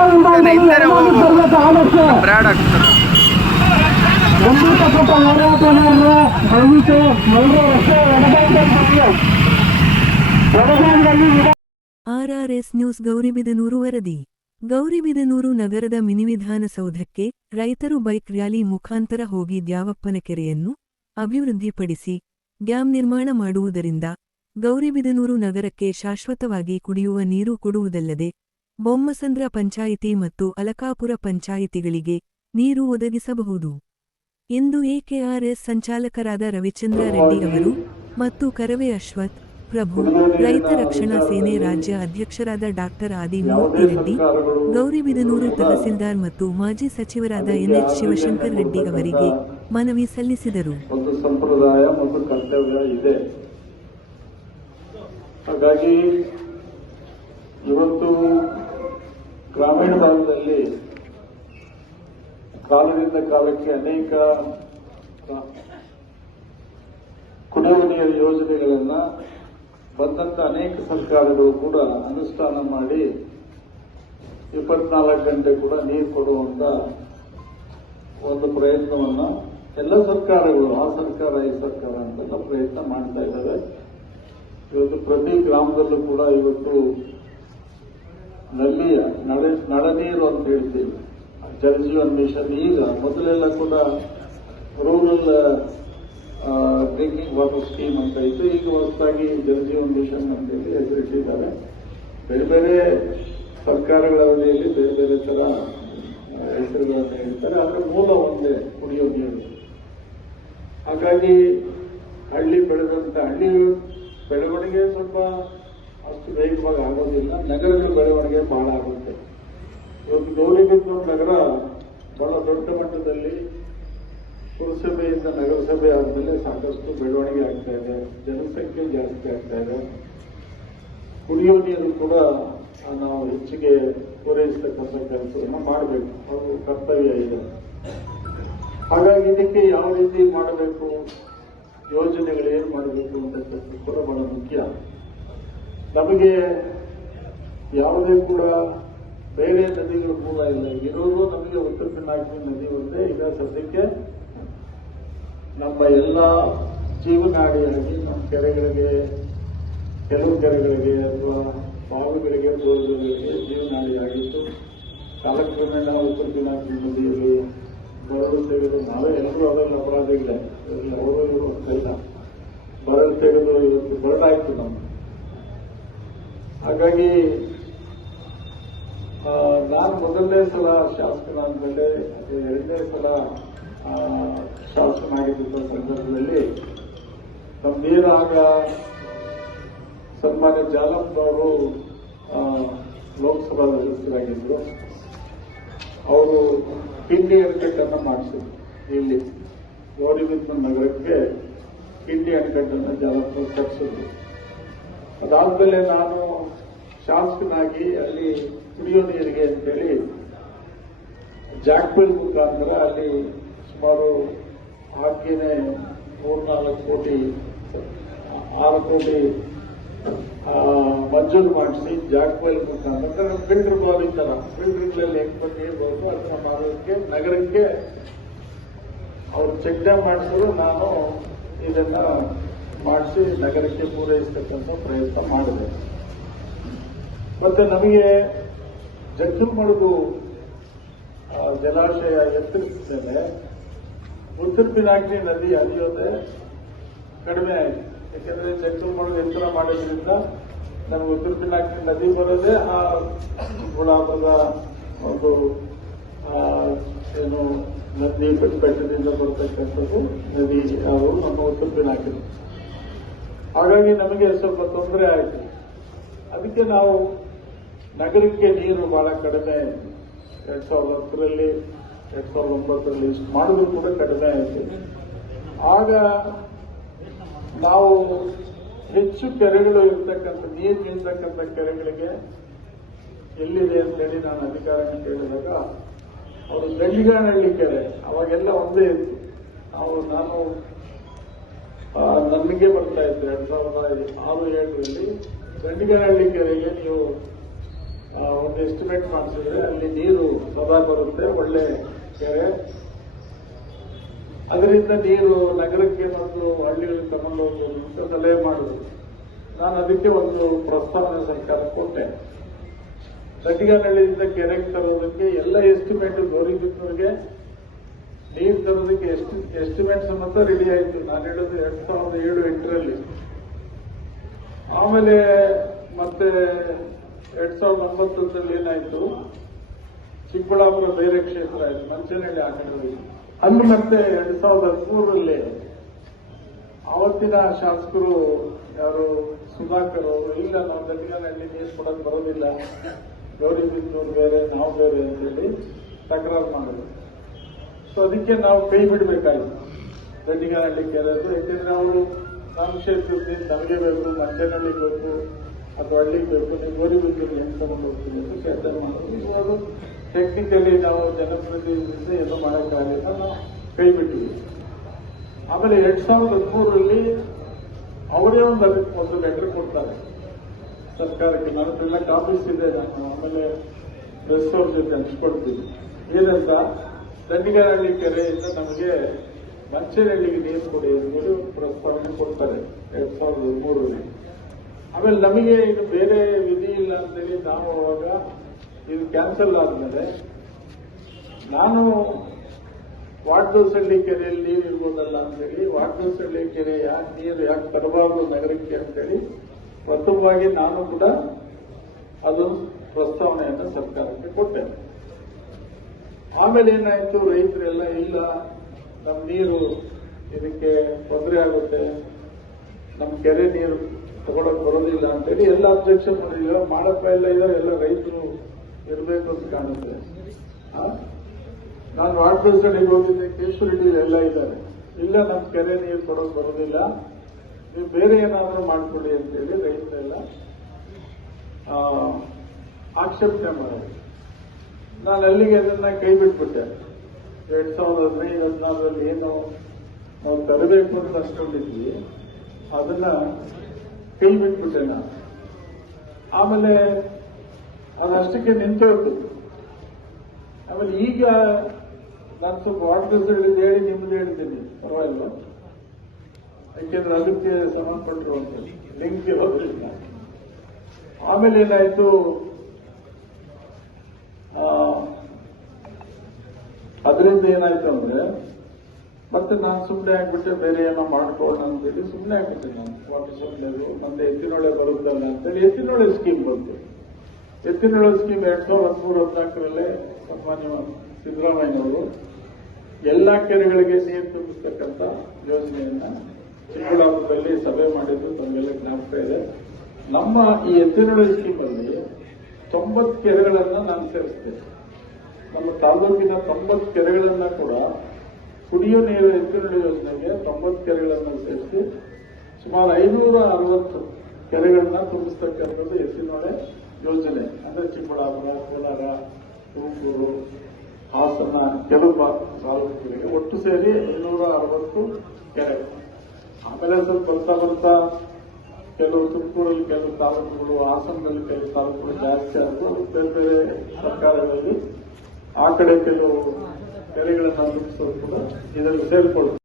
ಹೋರಾಟಗಾರರು ದಯವಿಟ್ಟು ಆರ್ಆರ್ಎಸ್ ನ್ಯೂಸ್ ಗೌರಿಬಿದನೂರು ವರದಿ. ಗೌರಿಬಿದನೂರು ನಗರದ ಮಿನಿವಿಧಾನಸೌಧಕ್ಕೆ ರೈತರು ಬೈಕ್ ರ್ಯಾಲಿ ಮುಖಾಂತರ ಹೋಗಿ ದ್ಯಾವಪ್ಪನ ಕೆರೆಯನ್ನು ಅಭಿವೃದ್ಧಿಪಡಿಸಿ ಡ್ಯಾಂ ನಿರ್ಮಾಣ ಮಾಡುವುದರಿಂದ ಗೌರಿಬಿದನೂರು ನಗರಕ್ಕೆ ಶಾಶ್ವತವಾಗಿ ಕುಡಿಯುವ ನೀರು ಕೊಡುವುದಲ್ಲದೆ ಬೊಮ್ಮಸಂದ್ರ ಪಂಚಾಯಿತಿ ಮತ್ತು ಅಲಕಾಪುರ ಪಂಚಾಯಿತಿಗಳಿಗೆ ನೀರು ಒದಗಿಸಬಹುದು ಎಂದು ಎಕೆಆರ್ಎಸ್ ಸಂಚಾಲಕರಾದ ರವಿಚಂದ್ರ ರೆಡ್ಡಿ ಅವರು ಮತ್ತು ಕರವೇ ಅಶ್ವಥ್, ಪ್ರಭು, ರೈತ ರಕ್ಷಣಾ ಸೇನೆ ರಾಜ್ಯ ಅಧ್ಯಕ್ಷರಾದ ಡಾಕ್ಟರ್ ಆದಿಮೂರ್ತಿ ರೆಡ್ಡಿ ಗೌರಿಬಿದನೂರು ತಹಸೀಲ್ದಾರ್ ಮತ್ತು ಮಾಜಿ ಸಚಿವರಾದ ಎನ್ಎಚ್ ಶಿವಶಂಕರ್ ರೆಡ್ಡಿ ಅವರಿಗೆ ಮನವಿ ಸಲ್ಲಿಸಿದರು. ಸಂಪ್ರದಾಯ ಮತ್ತು ಹಾಗಾಗಿ ಇವತ್ತು ಗ್ರಾಮೀಣ ಭಾಗದಲ್ಲಿ ಕಾಲದಿಂದ ಕಾಲಕ್ಕೆ ಅನೇಕ ಕುಡಿಯುವ ನೀರು ಯೋಜನೆಗಳನ್ನ ಬಂದಂತ ಅನೇಕ ಸರ್ಕಾರಗಳು ಕೂಡ ಅನುಷ್ಠಾನ ಮಾಡಿ ಇಪ್ಪತ್ನಾಲ್ಕು ಗಂಟೆ ಕೂಡ ನೀರು ಕೊಡುವಂತ ಒಂದು ಪ್ರಯತ್ನವನ್ನ ಎಲ್ಲ ಸರ್ಕಾರಗಳು, ಆ ಸರ್ಕಾರ, ಈ ಸರ್ಕಾರ ಅಂತೆಲ್ಲ ಪ್ರಯತ್ನ ಮಾಡ್ತಾ ಇದ್ದಾರೆ ಇವತ್ತು ಪ್ರತಿ ಗ್ರಾಮದಲ್ಲೂ ಕೂಡ ಇವತ್ತು ನಲ್ಲಿಯ ನಡೆ ನಳನೀರು ಅಂತ ಹೇಳ್ತೀವಿ. ಜಲಜೀವನ್ ಮಿಷನ್ ಈಗ ಮೊದಲೆಲ್ಲ ಕೂಡ ರೂರಲ್ ಡ್ರಿಂಕಿಂಗ್ ವಾಟರ್ ಸ್ಕೀಮ್ ಅಂತ ಇತ್ತು. ಈಗ ಹೊಸದಾಗಿ ಜಲಜೀವನ್ ಮಿಷನ್ ಅಂತೇಳಿ ಹೆಸರಿಟ್ಟಿದ್ದಾರೆ. ಬೇರೆ ಬೇರೆ ಸರ್ಕಾರಗಳ ಅವಧಿಯಲ್ಲಿ ಬೇರೆ ಬೇರೆ ಆ, ಹೆಸರುಗಳನ್ನು ಹೇಳ್ತಾರೆ. ಅದರ ಮೂಲ ಒಂದೇ ಕುಡಿಯೋ ನೀರು. ಹಾಗಾಗಿ ಹಳ್ಳಿ ಬೆಳೆದಂತ ಹಳ್ಳಿ ಬೆಳವಣಿಗೆ ಸ್ವಲ್ಪ ಅಷ್ಟು ವೇಗವಾಗಿ ಆಗೋದಿಲ್ಲ. ನಗರದ ಬೆಳವಣಿಗೆ ಬಹಳ ಆಗುತ್ತೆ ಇವತ್ತು ಗೌರಿಬಿದನೂರು ನಗರ ಬಹಳ ದೊಡ್ಡ ಮಟ್ಟದಲ್ಲಿ ಪುರಸಭೆಯಿಂದ ನಗರಸಭೆ ಆದಮೇಲೆ ಸಾಕಷ್ಟು ಬೆಳವಣಿಗೆ ಆಗ್ತಾ ಇದೆ. ಜನಸಂಖ್ಯೆ ಜಾಸ್ತಿ ಆಗ್ತಾ ಇದೆ. ಕುಡಿಯುವ ನೀರು ಕೂಡ ನಾವು ಹೆಚ್ಚಿಗೆ ಪೂರೈಸತಕ್ಕಂಥ ಕೆಲಸವನ್ನು ಮಾಡಬೇಕು. ಅದು ಕರ್ತವ್ಯ ಇದೆ. ಹಾಗಾಗಿ ಇದಕ್ಕೆ ಯಾವ ರೀತಿ ಮಾಡಬೇಕು? ಯೋಜನೆಗಳು ಏನು ಮಾಡಬೇಕು ಅಂತಕ್ಕಂಥದ್ದು ಕೂಡ ಬಹಳ ಮುಖ್ಯ. ನಮಗೆ ಯಾವುದೇ ಕೂಡ ಬೇರೆ ನದಿಗಳು ಮೂಲ ಇಲ್ಲ. ಇರೋದು ನಮಗೆ ಉತ್ತರ ಕರ್ನಾಟಕ ನದಿ ಒಂದೇ. ಈಗ ಸದ್ಯಕ್ಕೆ ನಮ್ಮ ಎಲ್ಲ ಜೀವನಾಡಿಯಾಗಿ ನಮ್ಮ ಕೆರೆಗಳಿಗೆ, ಕೆಲವು ಕೆರೆಗಳಿಗೆ ಅಥವಾ ಬಾವುಗಳಿಗೆ, ಬೋರ್ಗಳಿಗೆ ಜೀವನಾಡಿಯಾಗಿತ್ತು ಕಾಲಕ್ರಮೇಣ ಉತ್ತರ ಕರ್ನಾಟಕ ನದಿಯಲ್ಲಿ ಬರಲು ತೆಗೆದು ನಾವೇ ಎಲ್ಲರೂ ಅದರಲ್ಲಿ ಅಪರಾಧಿಗಳೇ. ಇದರಲ್ಲಿ ಅವರು ಇವರು ಅಂತ ಇಲ್ಲ. ಬರಲು ತೆಗೆದು ಇವತ್ತು ಬರಡಾಯಿತು ನಮ್ಗೆ. ಹಾಗಾಗಿ ನಾನು ಮೊದಲನೇ ಸಲ ಶಾಸಕನಾದ್ಮೇಲೆ ಅದೇ ಎರಡನೇ ಸಲ ಶಾಸಕನಾಗಿದ್ದ ಸಂದರ್ಭದಲ್ಲಿ ಆಗ ಸನ್ಮಾನ್ಯ ಜಾಲಪ್ಪನವರು ಲೋಕಸಭಾ ಸದಸ್ಯರಾಗಿದ್ದರು. ಅವರು ಕಿಂಡಿ ಅಣೆಕಟ್ಟನ್ನು ಮಾಡಿಸಿದ್ರು. ಇಲ್ಲಿ ಗೌರಿಬಿದ್ದ ನಗರಕ್ಕೆ ಕಿಂಡಿ ಅಣೆಕಟ್ಟನ್ನು ಜಾಲಪ್ಪ ಕಟ್ಟಿಸಿದ್ರು ಅದಾದ್ಮೇಲೆ ನಾನು ಶಾಸಕನಾಗಿ ಅಲ್ಲಿ ಕುಡಿಯೋ ನೀರಿಗೆ ಅಂತೇಳಿ ಜಾಕ್ವೆಲ್ ಮುಖಾಂತರ ಅಲ್ಲಿ ಸುಮಾರು ಹಾಕಿನೇ ಮೂರ್ನಾಲ್ಕು ಕೋಟಿ, ಆರು ಕೋಟಿ ಮಂಜೂರು ಮಾಡಿಸಿ ಜಾಕ್ವೆಲ್ ಮುಖಾಂತರ. ಫಿಲ್ಟರ್ ಬಾವಿ ತರ. ಫಿಲ್ಟರ್ಗಳಲ್ಲಿ ಹೆಂಗ್ ಬಂದು ನೀರು ಬರುತ್ತೋ ಅದನ್ನ ಮಾಡೋದಕ್ಕೆ ನಗರಕ್ಕೆ ಅವ್ರು ಚೆಕ್ ಡ್ಯಾಮ್ ಮಾಡಿಸಿದ್ರು. ನಾನು ಇದನ್ನ ಮಾಡಿಸಿ ನಗರಕ್ಕೆ ಪೂರೈಸತಕ್ಕಂಥ ಪ್ರಯತ್ನ ಮಾಡಿದೆ. ಮತ್ತೆ ನಮಗೆ ಜಕ್ಕಲ್ಮಡುಗು ಮಾಡುದು ಜಲಾಶಯ ಎತ್ತರಿಸಿದ್ದೇನೆ. ಉತ್ತರ ಪಿನಾಕಿನಿ ನದಿ ಹರಿಯೋದೆ ಕಡಿಮೆ ಆಯಿತು. ಯಾಕೆಂದ್ರೆ ಜಕ್ಕಮಡುಗು ಎತ್ತರ ಮಾಡೋದ್ರಿಂದ ನಮಗೆ ಉತ್ತರ ಪಿನಾಕಿನಿ ನದಿ ಬರೋದೇ ಆ ಗುಲಾಬದ ಒಂದು ಏನು ನದಿ ಬೆಟ್ಟದಿಂದ ಬರ್ತಕ್ಕಂಥದ್ದು ನದಿ ಅವರು ನಮ್ಮ ಉತ್ತರ ಪಿನಾಕಿನಿ ಹಾಗಾಗಿ ನಮಗೆ ಸ್ವಲ್ಪ ತೊಂದರೆ ಆಯಿತು. ಅದಕ್ಕೆ ನಾವು ನಗರಕ್ಕೆ ನೀರು ಬಹಳ ಕಡಿಮೆ ಎರಡ್ ಸಾವಿರದ ಹತ್ತರಲ್ಲಿ, ಎರಡ್ ಸಾವಿರದ ಒಂಬತ್ತರಲ್ಲಿ ಮಾಡಿದ್ರು ಕೂಡ ಕಡಿಮೆ ಆಯಿತು. ಆಗ ನಾವು ಹೆಚ್ಚು ಕೆರೆಗಳು ಇರ್ತಕ್ಕಂಥ, ನೀರು ನಿಲ್ತಕ್ಕಂಥ ಕೆರೆಗಳಿಗೆ ಎಲ್ಲಿದೆ ಅಂತೇಳಿ ನಾನು ಅಧಿಕಾರ ಕೇಳಿದಾಗ, ಅವರು ಗಂಡಿಗಾನಹಳ್ಳಿ ಕೆರೆ, ಅವಾಗೆಲ್ಲ ಒಂದೇ ಇತ್ತು. ನಾವು, ನಾನು ನನಗೆ ಬರ್ತಾ ಇದ್ದೆ. ಎರಡ್ ಸಾವಿರದ ಆರು, ಏಳರಲ್ಲಿ ಗಂಡಿಗನಹಳ್ಳಿ ಕೆರೆಗೆ ನೀವು ಒಂದು ಎಸ್ಟಿಮೇಟ್ ಮಾಡಿಸಿದ್ರೆ ಅಲ್ಲಿ ನೀರು ಸದಾ ಬರುತ್ತೆ, ಒಳ್ಳೆ ಕೆರೆ. ಅದರಿಂದ ನೀರು ನಗರಕ್ಕೆ ಮತ್ತು ಹಳ್ಳಿಗಳಿಗೆ ತಗೊಂಡು ಹೋಗ್ಬೋದು ಅಂತ ಸಲಹೆ ಮಾಡಿದ್ರು ನಾನು ಅದಕ್ಕೆ ಒಂದು ಪ್ರಸ್ತಾವನೆ ಸರ್ಕಾರ ಕೊಟ್ಟೆ. ಗಂಡಿಗನಹಳ್ಳಿಯಿಂದ ಕೆರೆಗೆ ತರೋದಕ್ಕೆ ಎಲ್ಲ ಎಸ್ಟಿಮೇಟ್ ಗೌರಿಬಿದ್ದೂರಿಗೆ ನೀರು ತರೋದಕ್ಕೆ ಎಸ್ಟಿ ಎಸ್ಟಿಮೇಟ್ ಸಮೇತ ರೆಡಿ ಆಯಿತು. ನಾನು ಹೇಳೋದು ಎರಡು ಸಾವಿರದ ಏಳು ಎಂಟರಲ್ಲಿ. ಆಮೇಲೆ ಮತ್ತೆ ಎರಡ್ ಸಾವಿರದ ಒಂಬತ್ತರಲ್ಲಿ ಏನಾಯ್ತು? ಚಿಕ್ಕಬಳ್ಳಾಪುರ ಬೇರೆ ಕ್ಷೇತ್ರ ಆಯ್ತು ಮಂಚನಹಳ್ಳಿ ಆ ಕಡೆ ಅಲ್ಲಿ ಮತ್ತೆ ಎರಡ್ ಸಾವಿರದ ಹದಿಮೂರರಲ್ಲಿ ಆವತ್ತಿನ ಶಾಸಕರು ಯಾರು? ಸುಧಾಕರ್ ಅವರು, ಇಲ್ಲ, ನಾವು ಗಂಡಿಗನಹಳ್ಳಿ ನೀರು ಕೊಡಕ್ ಬರೋದಿಲ್ಲ. ಗೌರಿಬಿದ್ದೂರು ಬೇರೆ, ನಾವು ಬೇರೆ ಅಂತೇಳಿ ತಕರಾರು ಮಾಡಿದ್ರು. ಸೊ ಅದಕ್ಕೆ ನಾವು ಕೈ ಬಿಡಬೇಕಾಗಿತ್ತು ಗಂಡಿಗನಹಳ್ಳಿ ಕೇಳೋದು. ಯಾಕೆಂದ್ರೆ ಅವರು ನಮ್ಮ ಕ್ಷೇತ್ರದಿಂದ ನಮಗೆ ಬೇಕು ಮಂಚನಹಳ್ಳಿ ಬೇಕು. ಅಥವಾ ಅಲ್ಲಿ ಬೇಕು ಗೋರಿಬಿದ್ದೂರು ಹೆಂಗ್ ತಗೊಂಡು ಅಂತ ಚರ್ಚೆ ಮಾಡೋದು ಅದು ಟೆಕ್ನಿಕಲಿ ನಾವು ಜನಪ್ರತಿನಿಧಿಯಿಂದ ಏನು ಅಂತ ನಾವು ಕೈ ಆಮೇಲೆ ಎರಡ್ ಸಾವಿರದ ಹದಿಮೂರರಲ್ಲಿ ಅವರೇ ಒಂದು ಒಂದು ಲೆಟರ್ ಕೊಡ್ತಾರೆ ಸರ್ಕಾರಕ್ಕೆ. ನನ್ನ ಎಲ್ಲ ಕಾಪೀಸ್ ಇದೆ ನಾನು ಆಮೇಲೆ ಪ್ರೆಸ್ ಅವ್ರ ಜೊತೆ ಹಂಚ್ಕೊಡ್ತೀನಿ ಏನಂತ? ದಂಡಿಗಾರಹಳ್ಳಿ ಕೆರೆಯಿಂದ ನಮಗೆ ಮಂಚೇನಹಳ್ಳಿಗೆ ನೀರು ಕೊಡಿ ಒಂದು ಪ್ರಸ್ತಾವನೆ ಕೊಡ್ತಾರೆ ಎರಡ್ ಸಾವಿರದ ಹದಿಮೂರರಲ್ಲಿ. ಆಮೇಲೆ ನಮಗೆ ಇದು ಬೇರೆ ವಿಧಿ ಇಲ್ಲ ಅಂತೇಳಿ ನಾವು ಅವಾಗ ಇದು ಕ್ಯಾನ್ಸಲ್ ಆದ್ಮೇಲೆ ನಾನು ವಾಡ್ದೋಸಳ್ಳಿ ಕೆರೆಯಲ್ಲಿ ನೀರು ಇರ್ಬೋದಲ್ಲ ಅಂತೇಳಿ ವಾಡ್ದೋಸಳ್ಳಿ ಕೆರೆ ಯಾಕೆ ನೀರು ಯಾಕೆ ತರಬಾರದು ನಗರಕ್ಕೆ ಅಂತೇಳಿ ಪ್ರಥಮವಾಗಿ ನಾನು ಕೂಡ ಅದು ಪ್ರಸ್ತಾವನೆಯನ್ನು ಸರ್ಕಾರಕ್ಕೆ ಕೊಟ್ಟೆ. ಆಮೇಲೆ ಏನಾಯ್ತು, ರೈತರೆಲ್ಲ, ಇಲ್ಲ ನಮ್ಮ ನೀರು ಇದಕ್ಕೆ ತೊಂದರೆ ಆಗುತ್ತೆ ನಮ್ಮ ಕೆರೆ ನೀರು ತಗೊಳಕ್ ಬರೋದಿಲ್ಲ ಅಂತೇಳಿ ಎಲ್ಲ ಅಬ್ಜೆಕ್ಷನ್ ಮಾಡಿದ್ರು. ಮಾಡಪ್ಪ ಎಲ್ಲ ಇದಾರೆ, ಎಲ್ಲ ರೈತರು ಇರಬೇಕು ಅಂತ ಕಾಣುತ್ತೆ? ನಾನು ವಾರ್ಡ್ ಪ್ರೆಸಿಡೆಂಟ್ ಹೋಗಿದ್ದೆ, ಕೇಶವರೆಡ್ಡಿ ಎಲ್ಲ ಇದ್ದಾರೆ. ಇಲ್ಲ ನಮ್ಮ ಕೆರೆ ನೀರು ಕೊಡೋಕೆ ಬರೋದಿಲ್ಲ. ನೀವು ಬೇರೆ ಏನಾದರೂ ಮಾಡ್ಕೊಡಿ ಅಂತೇಳಿ ರೈತರೆಲ್ಲ ಆಕ್ಷೇಪಣೆ ಮಾಡಿದ್ರು. ನಾನು ಅಲ್ಲಿಗೆ ಅದನ್ನ ಕೈ ಬಿಟ್ಬಿಟ್ಟೆ. ಎರಡ್ ಸಾವಿರದ ಹದಿನೈದು ಹದಿನಾರರಲ್ಲಿ ಏನು ನಾವು ತರಬೇಕು ಅಂತ ಅಷ್ಟೊಂದಿದ್ವಿ ಅದನ್ನ ಕೈ ಬಿಟ್ಬಿಟ್ಟೆ ನಾನು. ಆಮೇಲೆ ಅದಷ್ಟಕ್ಕೆ ನಿಂತೋಯ್ತು ಆಮೇಲೆ ಈಗ ನಾನು ಸ್ವಲ್ಪ ಹೇಳಿದ್ದು ಹೇಳಿ ನಿಮ್ದು ಹೇಳ್ತೀನಿ. ಪರವಾಗಿಲ್ಲ. ಯಾಕೆಂದ್ರೆ ಅದಕ್ಕೆ ಸಂಬಂಧಪಟ್ಟಿರುವಂತ ಲಿಂಕ್ ಇರೋದ್ರಿಂದ. ಆಮೇಲೆ ಏನಾಯ್ತು? ಅದರಿಂದ ಏನಾಯ್ತು ಅಂದ್ರೆ ಮತ್ತೆ ನಾನು ಸುಮ್ಮನೆ ಆಗ್ಬಿಟ್ಟು ಬೇರೆ ಏನೋ ಮಾಡ್ಕೊಳ್ಳೋಣ ಅಂತೇಳಿ ಸುಮ್ಮನೆ ಆಗ್ಬಿಟ್ಟೆ ನಾನು. ವಾಟರ್ ಸಪ್ಲೈದು ಮತ್ತೆ ಎತ್ತಿನೊಳೆ ಬರುತ್ತಲ್ಲ ಅಂತೇಳಿ. ಎತ್ತಿನೊಳೆ ಸ್ಕೀಮ್ ಬಂತು. ಎತ್ತಿನೊಳೆ ಸ್ಕೀಮ್ ಎರಡ್ ಸಾವಿರದ ಹದಿಮೂರು, ಹದಿನಾಲ್ಕರಲ್ಲೇ ಸನ್ಮಾನ್ಯ ಸಿದ್ದರಾಮಯ್ಯನವರು ಎಲ್ಲ ಕೆರೆಗಳಿಗೆ ನೀರು ತುಂಬಿಸ್ತಕ್ಕಂಥ ಯೋಜನೆಯನ್ನ ಚಿಕ್ಕಬಳ್ಳಾಪುರದಲ್ಲಿ ಸಭೆ ಮಾಡಿದ್ದು ತಮಗೆಲ್ಲ ಜ್ಞಾಪಕ ಇದೆ. ನಮ್ಮ ಈ ಎತ್ತಿನೊಳೆ ಸ್ಕೀಮ್ ಅಲ್ಲಿ ತೊಂಬತ್ತು ಕೆರೆಗಳನ್ನ ನಾನು ಸೇರಿಸ್ತೇನೆ. ನಮ್ಮ ತಾಲೂಕಿನ ತೊಂಬತ್ತು ಕೆರೆಗಳನ್ನ ಕೂಡ ಕುಡಿಯೋ ನೀರು ಎತ್ತಿನ ಯೋಜನೆಗೆ ತೊಂಬತ್ತು ಕೆರೆಗಳನ್ನು ಸೇರಿಸಿ ಸುಮಾರು ಐನೂರ ಅರವತ್ತು ಕೆರೆಗಳನ್ನ ತುಂಬಿಸ್ತಕ್ಕಂಥದ್ದು ಎತ್ತಿನೊಳೆ ಯೋಜನೆ. ಅಂದ್ರೆ ಚಿಕ್ಕಬಳ್ಳಾಪುರ, ಕೋಲಾರ, ತುಮಕೂರು, ಹಾಸನ, ಕೆಲವು ತಾಲೂಕುಗಳಿಗೆ ಒಟ್ಟು ಸೇರಿ ಐನೂರ ಅರವತ್ತು ಕೆರೆ. ಆಮೇಲೆ ಸ್ವಲ್ಪ ಬರ್ತಾ ಬರ್ತಾ ಕೆಲವು ತುಮಕೂರಲ್ಲಿ ಕೆಲವು ತಾಲೂಕುಗಳು, ಹಾಸನದಲ್ಲಿ ಕೆಲವು ತಾಲೂಕುಗಳು ಜಾಸ್ತಿ ಆದರೂ ಬೇರೆ ಬೇರೆ ಸರ್ಕಾರಗಳಲ್ಲಿ ಆ ಕಡೆ ಕೆಲವು ಕೆರೆಗಳನ್ನು ನಿರ್ಮಿಸೋದು ಕೂಡ ಇದರಲ್ಲಿ ಸೇರಿಕೊಳ್ಳುತ್ತೆ